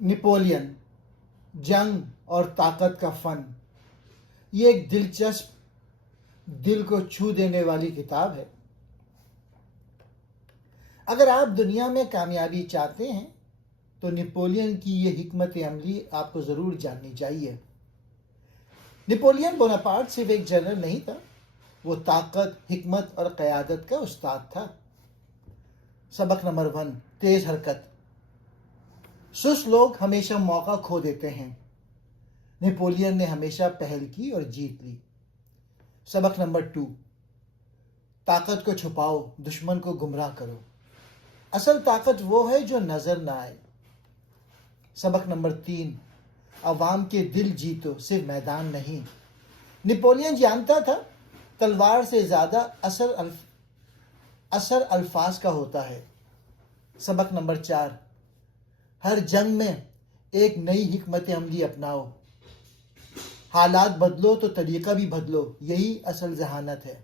نپولین جنگ اور طاقت کا فن، یہ ایک دلچسپ، دل کو چھو دینے والی کتاب ہے۔ اگر آپ دنیا میں کامیابی چاہتے ہیں تو نپولین کی یہ حکمت عملی آپ کو ضرور جاننی چاہیے۔ نپولین بوناپارٹ صرف ایک جنرل نہیں تھا، وہ طاقت، حکمت اور قیادت کا استاد تھا۔ سبق نمبر 1، تیز حرکت۔ سست لوگ ہمیشہ موقع کھو دیتے ہیں، نپولین نے ہمیشہ پہل کی اور جیت لی۔ سبق نمبر 2، طاقت کو چھپاؤ، دشمن کو گمراہ کرو۔ اصل طاقت وہ ہے جو نظر نہ آئے۔ سبق نمبر 3، عوام کے دل جیتو، صرف میدان نہیں۔ نپولین جانتا تھا تلوار سے زیادہ اثر الفاظ کا ہوتا ہے۔ سبق نمبر 4، ہر جنگ میں ایک نئی حکمت عملی اپناؤ۔ حالات بدلو تو طریقہ بھی بدلو، یہی اصل ذہانت ہے۔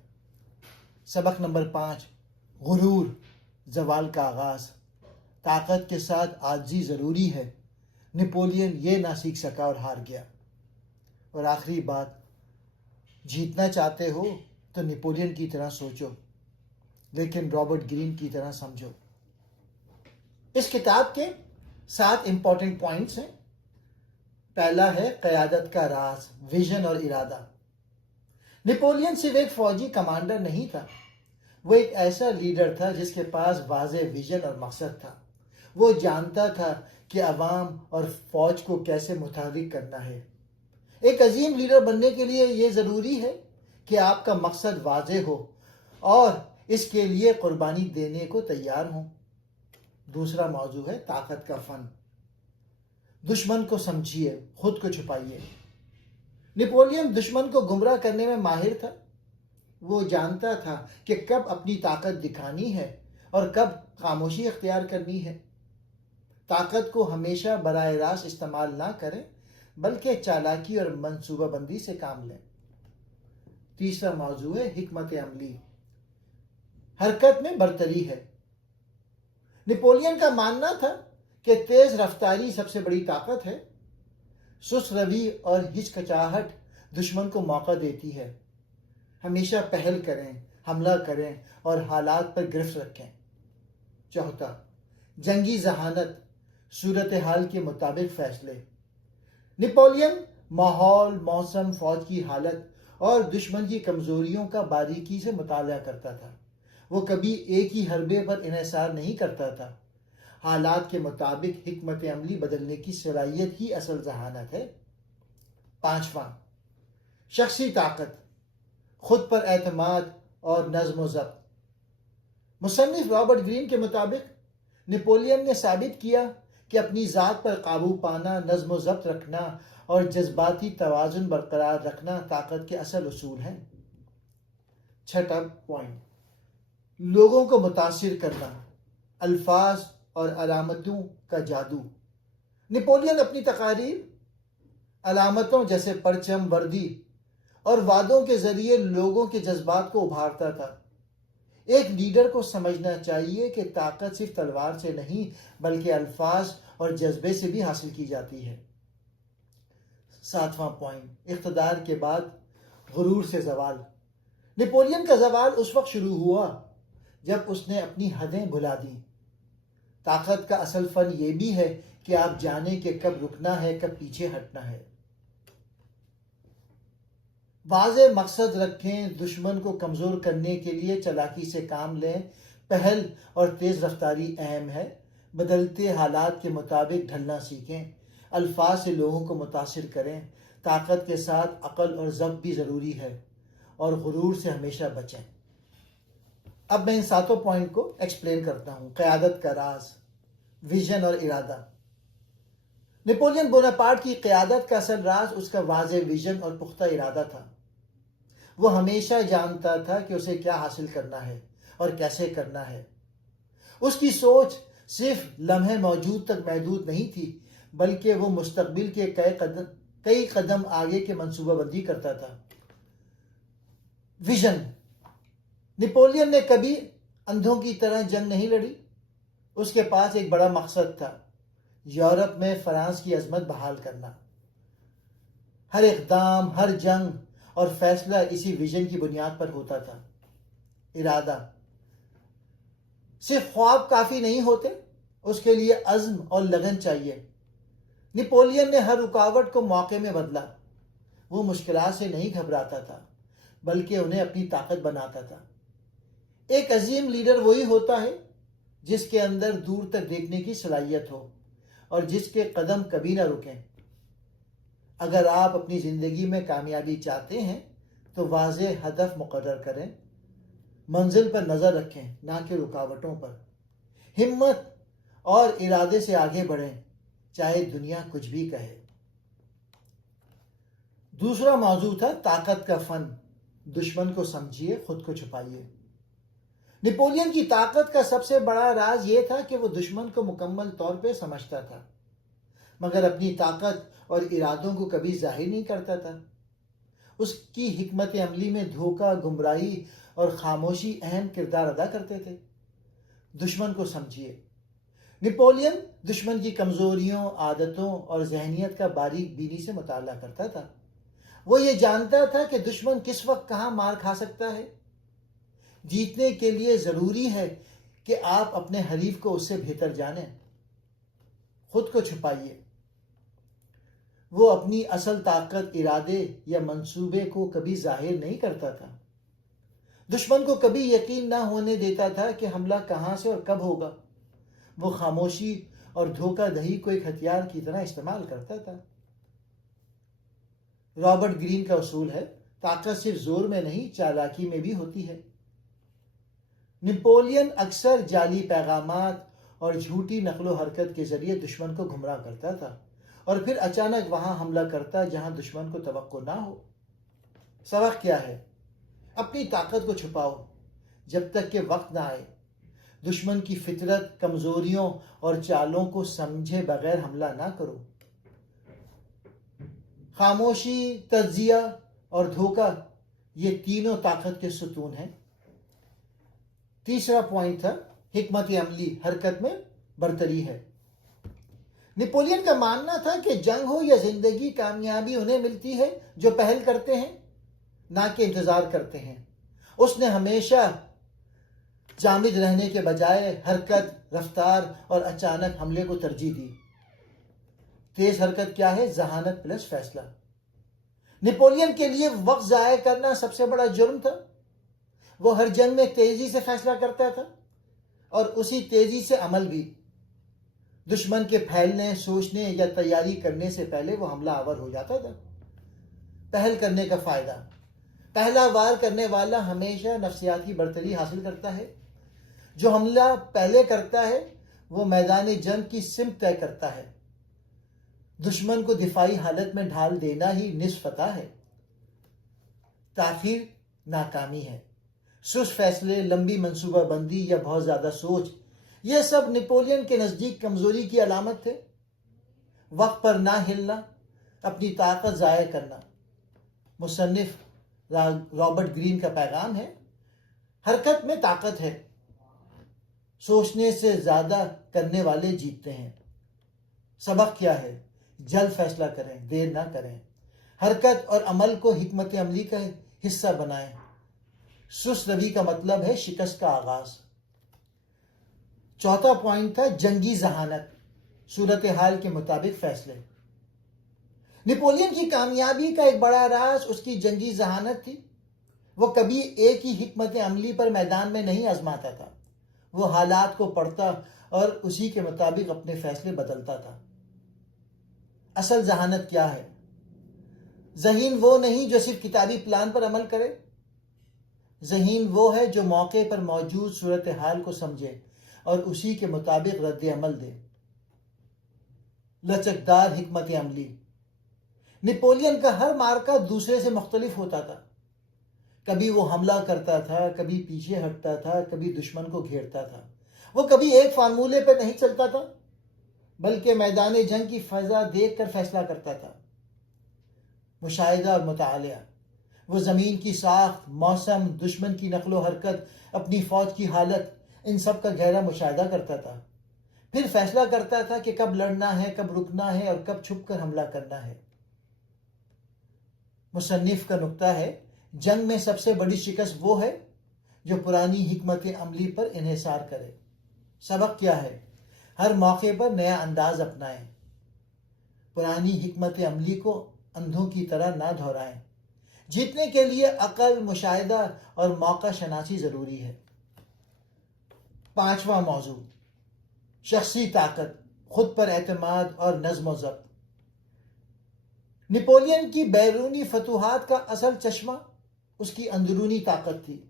سبق نمبر 5، غرور زوال کا آغاز۔ طاقت کے ساتھ عاجزی ضروری ہے۔ نپولین یہ نہ سیکھ سکا اور ہار گیا۔ اور آخری بات، جیتنا چاہتے ہو تو نپولین کی طرح سوچو، لیکن رابرٹ گرین کی طرح سمجھو۔ اس کتاب کے 7 امپورٹنٹ پوائنٹس ہیں۔ پہلا ہے قیادت کا راز، ویژن اور ارادہ۔ نپولین صرف ایک فوجی کمانڈر نہیں تھا، وہ ایک ایسا لیڈر تھا جس کے پاس واضح ویژن اور مقصد تھا۔ وہ جانتا تھا کہ عوام اور فوج کو کیسے متحرک کرنا ہے۔ ایک عظیم لیڈر بننے کے لیے یہ ضروری ہے کہ آپ کا مقصد واضح ہو اور اس کے لیے قربانی دینے کو تیار ہوں۔ دوسرا موضوع ہے طاقت کا فن۔ دشمن کو سمجھیے، خود کو چھپائیے۔ نپولین دشمن کو گمراہ کرنے میں ماہر تھا۔ وہ جانتا تھا کہ کب اپنی طاقت دکھانی ہے اور کب خاموشی اختیار کرنی ہے۔ طاقت کو ہمیشہ براہ راست استعمال نہ کریں، بلکہ چالاکی اور منصوبہ بندی سے کام لیں۔ تیسرا موضوع ہے حکمت عملی۔ حرکت میں برتری ہے۔ نپولین کا ماننا تھا کہ تیز رفتاری سب سے بڑی طاقت ہے۔ سست روی اور ہچکچاہٹ دشمن کو موقع دیتی ہے۔ ہمیشہ پہل کریں، حملہ کریں اور حالات پر گرفت رکھیں۔ چوتھا، جنگی ذہانت، صورتحال کے مطابق فیصلے۔ نپولین ماحول، موسم، فوج کی حالت اور دشمن کی کمزوریوں کا باریکی سے مطالعہ کرتا تھا۔ وہ کبھی ایک ہی حربے پر انحصار نہیں کرتا تھا۔ حالات کے مطابق حکمت عملی بدلنے کی صلاحیت ہی اصل ذہانت ہے۔ پانچواں، شخصی طاقت، خود پر اعتماد اور نظم و ضبط۔ مصنف رابرٹ گرین کے مطابق نپولین نے ثابت کیا کہ اپنی ذات پر قابو پانا، نظم و ضبط رکھنا اور جذباتی توازن برقرار رکھنا طاقت کے اصل اصول ہیں۔ چھٹا پوائنٹ، لوگوں کو متاثر کرنا، الفاظ اور علامتوں کا جادو۔ نپولین اپنی تقاریر، علامتوں جیسے پرچم، وردی اور وعدوں کے ذریعے لوگوں کے جذبات کو ابھارتا تھا۔ ایک لیڈر کو سمجھنا چاہیے کہ طاقت صرف تلوار سے نہیں بلکہ الفاظ اور جذبے سے بھی حاصل کی جاتی ہے۔ ساتواں پوائنٹ، اقتدار کے بعد غرور سے زوال۔ نپولین کا زوال اس وقت شروع ہوا جب اس نے اپنی حدیں بھلا دیں۔ طاقت کا اصل فن یہ بھی ہے کہ آپ جانیں کہ کب رکنا ہے، کب پیچھے ہٹنا ہے۔ واضح مقصد رکھیں، دشمن کو کمزور کرنے کے لیے چالاکی سے کام لیں۔ پہل اور تیز رفتاری اہم ہے۔ بدلتے حالات کے مطابق ڈھلنا سیکھیں۔ الفاظ سے لوگوں کو متاثر کریں۔ طاقت کے ساتھ عقل اور ضبط بھی ضروری ہے، اور غرور سے ہمیشہ بچیں۔ اب میں ان 7 پوائنٹ کو ایکسپلین کرتا ہوں۔ قیادت کا راز، ویژن اور ارادہ۔ نپولین بوناپارٹ کی قیادت کا اصل راز اس کا واضح ویژن اور پختہ ارادہ تھا۔ وہ ہمیشہ جانتا تھا کہ اسے کیا حاصل کرنا ہے اور کیسے کرنا ہے۔ اس کی سوچ صرف لمحے موجود تک محدود نہیں تھی، بلکہ وہ مستقبل کے کئی قدم آگے کے منصوبہ بندی کرتا تھا۔ ویژن، نپولین نے کبھی اندھوں کی طرح جنگ نہیں لڑی۔ اس کے پاس ایک بڑا مقصد تھا، یورپ میں فرانس کی عظمت بحال کرنا۔ ہر اقدام، ہر جنگ اور فیصلہ اسی ویژن کی بنیاد پر ہوتا تھا۔ ارادہ۔ صرف خواب کافی نہیں ہوتے، اس کے لیے عزم اور لگن چاہیے۔ نپولین نے ہر رکاوٹ کو موقع میں بدلا۔ وہ مشکلات سے نہیں گھبراتا تھا بلکہ انہیں اپنی طاقت بناتا تھا۔ ایک عظیم لیڈر وہی ہوتا ہے جس کے اندر دور تک دیکھنے کی صلاحیت ہو اور جس کے قدم کبھی نہ رکیں۔ اگر آپ اپنی زندگی میں کامیابی چاہتے ہیں تو واضح ہدف مقرر کریں، منزل پر نظر رکھیں نہ کہ رکاوٹوں پر۔ ہمت اور ارادے سے آگے بڑھیں چاہے دنیا کچھ بھی کہے۔ دوسرا موضوع تھا طاقت کا فن۔ دشمن کو سمجھیے، خود کو چھپائیے۔ نپولین کی طاقت کا سب سے بڑا راز یہ تھا کہ وہ دشمن کو مکمل طور پہ سمجھتا تھا مگر اپنی طاقت اور ارادوں کو کبھی ظاہر نہیں کرتا تھا۔ اس کی حکمت عملی میں دھوکہ، گمراہی اور خاموشی اہم کردار ادا کرتے تھے۔ دشمن کو سمجھیے۔ نپولین دشمن کی کمزوریوں، عادتوں اور ذہنیت کا باریک بینی سے مطالعہ کرتا تھا۔ وہ یہ جانتا تھا کہ دشمن کس وقت کہاں مار کھا سکتا ہے۔ جیتنے کے لیے ضروری ہے کہ آپ اپنے حریف کو اس سے بہتر جانیں۔ خود کو چھپائیے۔ وہ اپنی اصل طاقت، ارادے یا منصوبے کو کبھی ظاہر نہیں کرتا تھا۔ دشمن کو کبھی یقین نہ ہونے دیتا تھا کہ حملہ کہاں سے اور کب ہوگا۔ وہ خاموشی اور دھوکہ دہی کو ایک ہتھیار کی طرح استعمال کرتا تھا۔ رابرٹ گرین کا اصول ہے، طاقت صرف زور میں نہیں، چالاکی میں بھی ہوتی ہے۔ نپولین اکثر جعلی پیغامات اور جھوٹی نقل و حرکت کے ذریعے دشمن کو گمراہ کرتا تھا اور پھر اچانک وہاں حملہ کرتا جہاں دشمن کو توقع نہ ہو۔ سبق کیا ہے؟ اپنی طاقت کو چھپاؤ جب تک کہ وقت نہ آئے۔ دشمن کی فطرت، کمزوریوں اور چالوں کو سمجھے بغیر حملہ نہ کرو۔ خاموشی، تجزیہ اور دھوکہ، یہ تینوں طاقت کے ستون ہیں۔ تیسرا پوائنٹ تھا حکمت عملی، حرکت میں برتری ہے۔ نپولین کا ماننا تھا کہ جنگ ہو یا زندگی، کامیابی انہیں ملتی ہے جو پہل کرتے ہیں نہ کہ انتظار کرتے ہیں۔ اس نے ہمیشہ جامد رہنے کے بجائے حرکت، رفتار اور اچانک حملے کو ترجیح دی۔ تیز حرکت کیا ہے؟ ذہانت پلس فیصلہ۔ نپولین کے لیے وقت ضائع کرنا سب سے بڑا جرم تھا۔ وہ ہر جنگ میں تیزی سے فیصلہ کرتا تھا اور اسی تیزی سے عمل بھی۔ دشمن کے پھیلنے، سوچنے یا تیاری کرنے سے پہلے وہ حملہ آور ہو جاتا تھا۔ پہل کرنے کا فائدہ۔ پہلا وار کرنے والا ہمیشہ نفسیاتی برتری حاصل کرتا ہے۔ جو حملہ پہلے کرتا ہے وہ میدان جنگ کی سمت طے کرتا ہے۔ دشمن کو دفاعی حالت میں ڈھال دینا ہی نصف فتح ہے۔ تاخیر ناکامی ہے۔ سست فیصلے، لمبی منصوبہ بندی یا بہت زیادہ سوچ، یہ سب نپولین کے نزدیک کمزوری کی علامت تھے۔ وقت پر نہ ہلنا، اپنی طاقت ضائع کرنا۔ مصنف رابرٹ گرین کا پیغام ہے، حرکت میں طاقت ہے، سوچنے سے زیادہ کرنے والے جیتتے ہیں۔ سبق کیا ہے؟ جلد فیصلہ کریں، دیر نہ کریں۔ حرکت اور عمل کو حکمت عملی کا حصہ بنائیں۔ سست روی کا مطلب ہے شکست کا آغاز۔ چوتھا پوائنٹ تھا جنگی ذہانت، صورتحال کے مطابق فیصلے۔ نپولین کی کامیابی کا ایک بڑا راز اس کی جنگی ذہانت تھی۔ وہ کبھی ایک ہی حکمت عملی پر میدان میں نہیں آزماتا تھا۔ وہ حالات کو پڑھتا اور اسی کے مطابق اپنے فیصلے بدلتا تھا۔ اصل ذہانت کیا ہے؟ ذہین وہ نہیں جو صرف کتابی پلان پر عمل کرے۔ ذہین وہ ہے جو موقع پر موجود صورتحال کو سمجھے اور اسی کے مطابق رد عمل دے۔ لچکدار حکمت عملی۔ نپولین کا ہر مارکہ دوسرے سے مختلف ہوتا تھا۔ کبھی وہ حملہ کرتا تھا، کبھی پیچھے ہٹتا تھا، کبھی دشمن کو گھیرتا تھا۔ وہ کبھی ایک فارمولے پہ نہیں چلتا تھا بلکہ میدان جنگ کی فضا دیکھ کر فیصلہ کرتا تھا۔ مشاہدہ اور مطالعہ۔ وہ زمین کی ساخت، موسم، دشمن کی نقل و حرکت، اپنی فوج کی حالت، ان سب کا گہرا مشاہدہ کرتا تھا۔ پھر فیصلہ کرتا تھا کہ کب لڑنا ہے، کب رکنا ہے اور کب چھپ کر حملہ کرنا ہے۔ مصنف کا نکتہ ہے، جنگ میں سب سے بڑی شکست وہ ہے جو پرانی حکمت عملی پر انحصار کرے۔ سبق کیا ہے؟ ہر موقع پر نیا انداز اپنائیں، پرانی حکمت عملی کو اندھوں کی طرح نہ دہرائیں۔ جیتنے کے لیے عقل، مشاہدہ اور موقع شناسی ضروری ہے۔ 5واں موضوع، شخصی طاقت، خود پر اعتماد اور نظم و ضبط۔ نپولین کی بیرونی فتوحات کا اصل چشمہ اس کی اندرونی طاقت تھی۔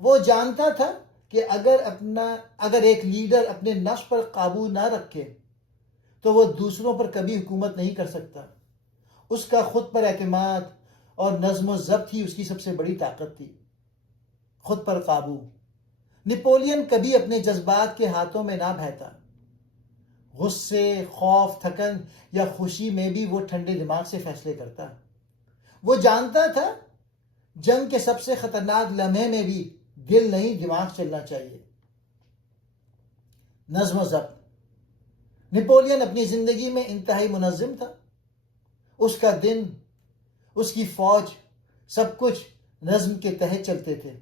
وہ جانتا تھا کہ اگر ایک لیڈر اپنے نفس پر قابو نہ رکھے تو وہ دوسروں پر کبھی حکومت نہیں کر سکتا۔ اس کا خود پر اعتماد اور نظم و ضبط ہی اس کی سب سے بڑی طاقت تھی۔ خود پر قابو۔ نپولین کبھی اپنے جذبات کے ہاتھوں میں نہ بہتا۔ غصے، خوف، تھکن یا خوشی میں بھی وہ ٹھنڈے دماغ سے فیصلے کرتا۔ وہ جانتا تھا جنگ کے سب سے خطرناک لمحے میں بھی دل نہیں دماغ چلنا چاہیے۔ نظم و ضبط۔ نپولین اپنی زندگی میں انتہائی منظم تھا۔ اس کا دن، اس کی فوج، سب کچھ نظم کے تحت چلتے تھے۔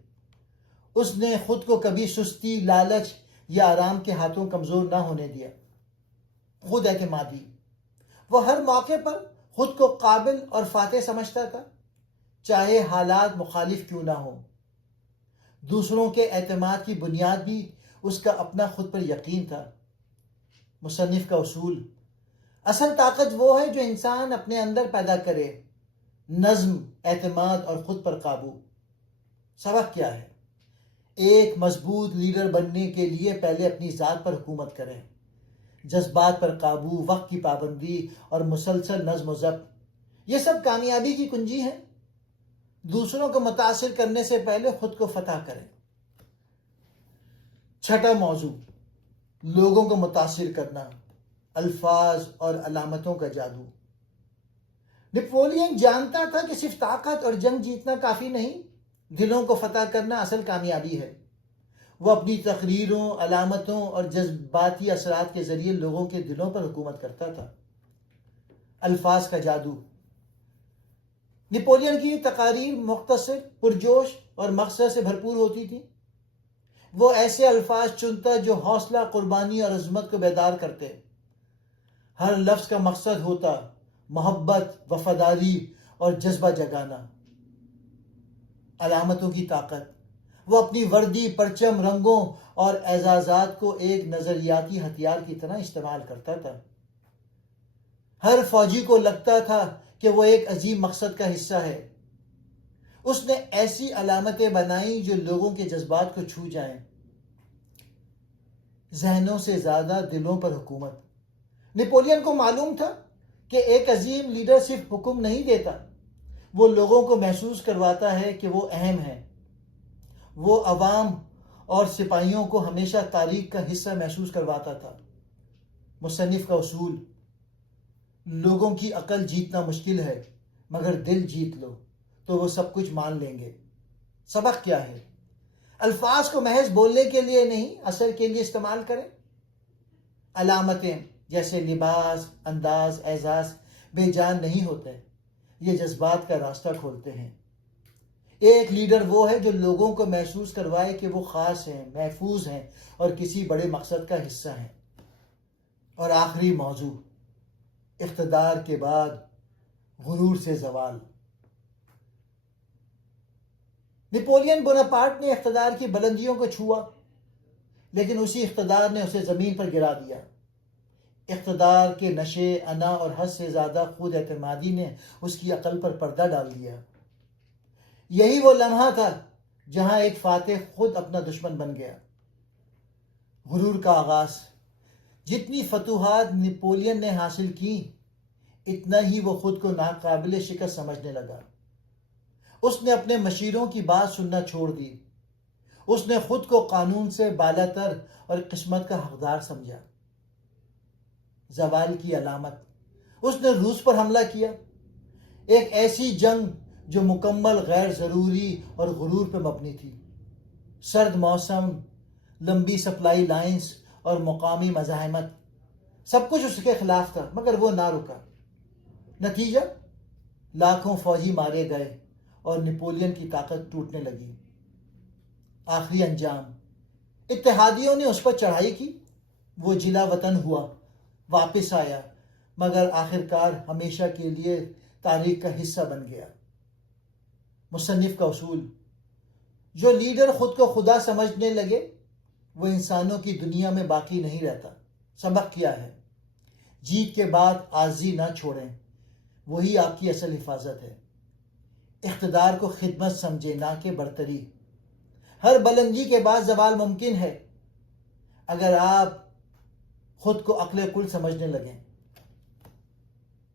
اس نے خود کو کبھی سستی، لالچ یا آرام کے ہاتھوں کمزور نہ ہونے دیا۔ خود اعتمادی۔ وہ ہر موقع پر خود کو قابل اور فاتح سمجھتا تھا، چاہے حالات مخالف کیوں نہ ہوں۔ دوسروں کے اعتماد کی بنیاد بھی اس کا اپنا خود پر یقین تھا۔ مصنف کا اصول، اصل طاقت وہ ہے جو انسان اپنے اندر پیدا کرے، نظم، اعتماد اور خود پر قابو۔ سبق کیا ہے؟ ایک مضبوط لیڈر بننے کے لیے پہلے اپنی ذات پر حکومت کریں۔ جذبات پر قابو، وقت کی پابندی اور مسلسل نظم و ضبط، یہ سب کامیابی کی کنجی ہے۔ دوسروں کو متاثر کرنے سے پہلے خود کو فتح کریں۔ 6واں موضوع، لوگوں کو متاثر کرنا، الفاظ اور علامتوں کا جادو۔ نپولین جانتا تھا کہ صرف طاقت اور جنگ جیتنا کافی نہیں، دلوں کو فتح کرنا اصل کامیابی ہے۔ وہ اپنی تقریروں، علامتوں اور جذباتی اثرات کے ذریعے لوگوں کے دلوں پر حکومت کرتا تھا۔ الفاظ کا جادو۔ نپولین کی تقاریر مختصر، پرجوش اور مقصد سے بھرپور ہوتی تھی۔ وہ ایسے الفاظ چنتا جو حوصلہ، قربانی اور عظمت کو بیدار کرتے۔ ہر لفظ کا مقصد ہوتا محبت، وفاداری اور جذبہ جگانا۔ علامتوں کی طاقت۔ وہ اپنی وردی، پرچم، رنگوں اور اعزازات کو ایک نظریاتی ہتھیار کی طرح استعمال کرتا تھا۔ ہر فوجی کو لگتا تھا کہ وہ ایک عظیم مقصد کا حصہ ہے۔ اس نے ایسی علامتیں بنائیں جو لوگوں کے جذبات کو چھو جائیں۔ ذہنوں سے زیادہ دلوں پر حکومت۔ نپولین کو معلوم تھا کہ ایک عظیم لیڈر صرف حکم نہیں دیتا، وہ لوگوں کو محسوس کرواتا ہے کہ وہ اہم ہیں۔ وہ عوام اور سپاہیوں کو ہمیشہ تاریخ کا حصہ محسوس کرواتا تھا۔ مصنف کا اصول، لوگوں کی عقل جیتنا مشکل ہے، مگر دل جیت لو تو وہ سب کچھ مان لیں گے۔ سبق کیا ہے؟ الفاظ کو محض بولنے کے لیے نہیں، اثر کے لیے استعمال کریں۔ علامتیں جیسے لباس، انداز، اعزاز بے جان نہیں ہوتے، یہ جذبات کا راستہ کھولتے ہیں۔ ایک لیڈر وہ ہے جو لوگوں کو محسوس کروائے کہ وہ خاص ہیں، محفوظ ہیں اور کسی بڑے مقصد کا حصہ ہیں۔ اور آخری موضوع، اقتدار کے بعد غرور سے زوال۔ نپولین بوناپارٹ نے اقتدار کی بلندیوں کو چھوا، لیکن اسی اقتدار نے اسے زمین پر گرا دیا۔ اقتدار کے نشے، انا اور حد سے زیادہ خود اعتمادی نے اس کی عقل پر پردہ ڈال دیا۔ یہی وہ لمحہ تھا جہاں ایک فاتح خود اپنا دشمن بن گیا۔ غرور کا آغاز۔ جتنی فتوحات نپولین نے حاصل کی، اتنا ہی وہ خود کو ناقابل شکست سمجھنے لگا۔ اس نے اپنے مشیروں کی بات سننا چھوڑ دی۔ اس نے خود کو قانون سے بالاتر اور قسمت کا حقدار سمجھا۔ زوال کی علامت۔ اس نے روس پر حملہ کیا، ایک ایسی جنگ جو مکمل غیر ضروری اور غرور پر مبنی تھی۔ سرد موسم، لمبی سپلائی لائنز اور مقامی مزاحمت، سب کچھ اس کے خلاف تھا، مگر وہ نہ رکا۔ نتیجہ، لاکھوں فوجی مارے گئے اور نپولین کی طاقت ٹوٹنے لگی۔ آخری انجام، اتحادیوں نے اس پر چڑھائی کی، وہ جلا وطن ہوا، واپس آیا، مگر آخرکار ہمیشہ کے لیے تاریخ کا حصہ بن گیا۔ مصنف کا اصول: جو لیڈر خود کو خدا سمجھنے لگے وہ انسانوں کی دنیا میں باقی نہیں رہتا۔ سبق کیا ہے؟ جیت کے بعد عاجزی نہ چھوڑیں، وہی آپ کی اصل حفاظت ہے۔ اقتدار کو خدمت سمجھیں، نہ کہ برتری۔ ہر بلندی کے بعد زوال ممکن ہے اگر آپ خود کو عقل کل سمجھنے لگیں۔